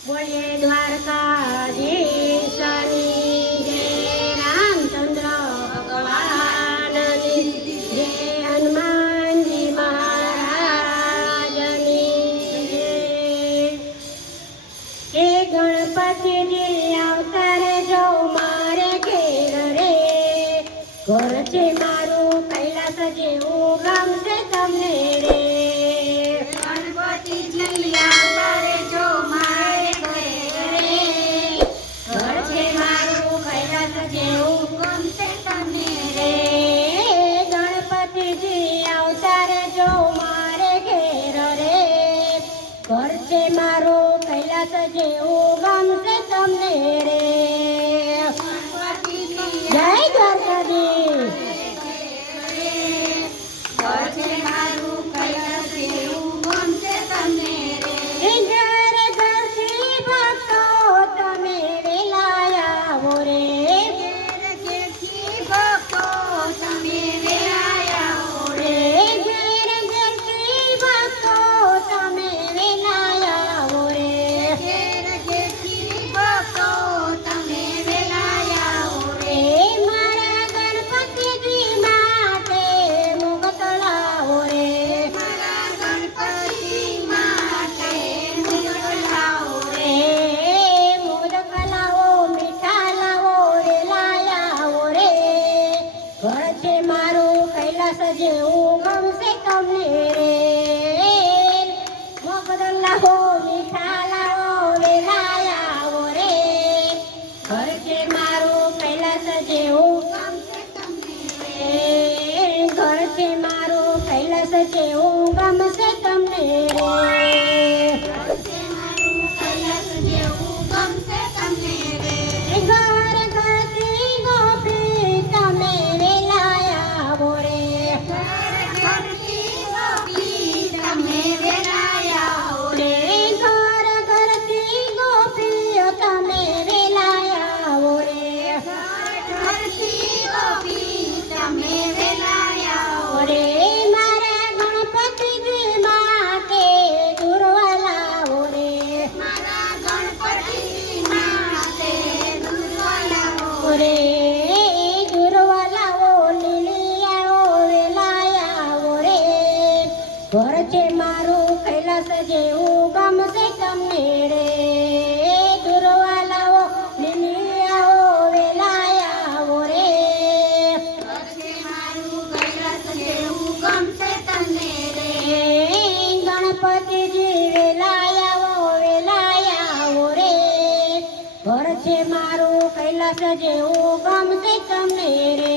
બોલીએ દ્વારકાધીશની જય, રામચંદ્ર ભગવાનની જય, હનુમાનજી મહારાજની જય। હે ગણપતિજી આવતા રહેજો મારે ઘેર રે, ઘર છે મારું કૈલાસ જેવું ગમશે તમને રે। ગણપતિજી આવતા રહેજો મારે ઘેર રે, ઘર છે મારું કૈલાસ જેવું ગમશે તમને રે। રે। ગણપતિજી આવતા રહેજો મારે ઘેર રે, ઘર છે મારું કૈલાસ જેવું ગમશે તમને રે। ગણપતિજી જય દ્વારકાધીશ। ઘર છે મારું કૈલાસ જેવું ગમશે તમને રે। ઘર ઘરથી ભક્તો તમે વેલાયા આવો રે, ઘેર ઘેરથી ભક્તો તમે વેલાયા હો રે। ઘેર ઘરથી ભક્તો તમે વેલાયા આવો રે। ઘેર ઘેરથી ભક્તો તમે વેલાયા હો રે। મારા ગણપતિજી માટે મુગટ લાવો રે, મારા ગણપતિ માટે મુગટ લાવો રે। મોદક લાવો મીઠા લાવો વેલાયા આવો રે, ઘર છે મારું કૈલાસ જેવું ગમશે તમને રે। મોગદ લાવો મીઠા લાવો વેલાયા આવો રે, ઘર છે મારું કૈલાસ જેવું ગમશે તમને રે। ઘર છે મારું કૈલાસ જેવું ગમશે તમને રે। ઘર છે મારું કૈલાસ જેવું ગમશે તમને રે। ઘર ઘરથી ગોપી તમે વેલાયા આવો રે, ઘર ઘરથી ગોપી તમે વેલાયા હો રે। ઘર ઘરથી ગોપીઓ તમે વેલાયા આવો રે। ઘરથી ગોપી તમે વેલાયા હો રે। મારા ગણપતિજી માટે દુર્વા લાવો રે, મારા ગણપતિ માટે દુર્વા લાવો રે દુર્વા લાવો લીલિયાઓ વેલાયા આવો રે, ઘર છે મારું કૈલાસ જેવું ગમશે તમને રે। દુર્વા લાવો લીલિયાઓ વેલાયા આવો રે, ઘર છે મારું કૈલાસ જેવું ગમશે તમને રે। ગણપતિજી વેલાયા આવો રે, ઘર છે મારું કૈલાસ જેવું ગમશે તમને રે।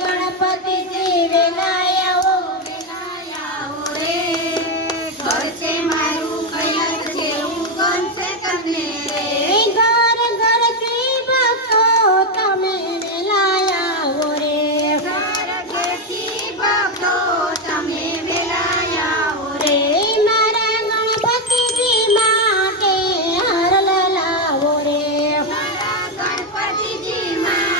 ગણપતિજી વેલાયા વેલાયા હો રે। ઘર છે મારું કૈલાસ જેવું ગમશે તમને રે। ઘર ઘરથી ભક્તો તમે વેલાયા આવો રે, ઘર ઘરથી ભક્તો તમે વેલાયા હો રે। મારા ગણપતિજી માટે હાર લાવો રે, મારા ગણપતિજી માટે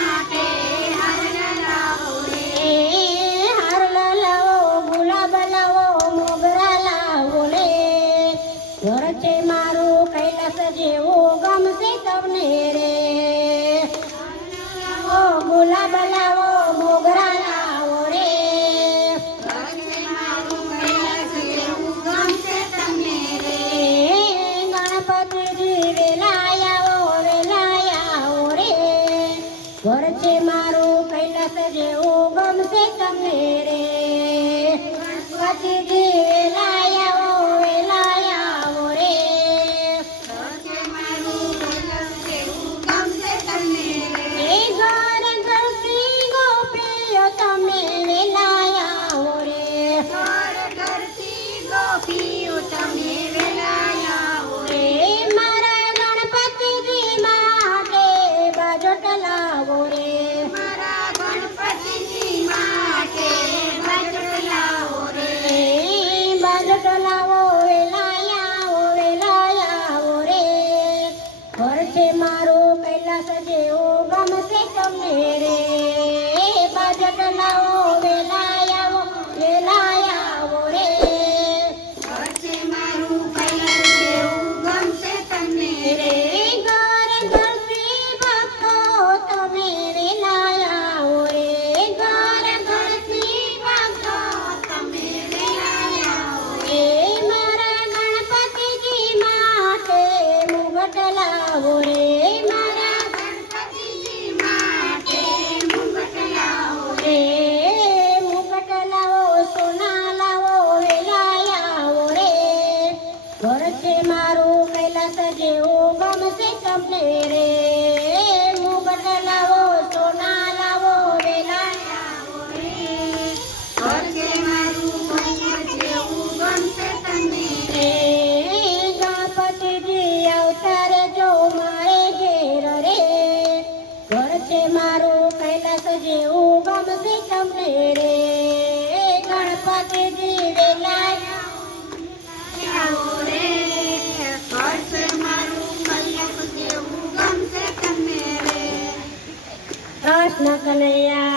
કૃષ્ણ કનૈયા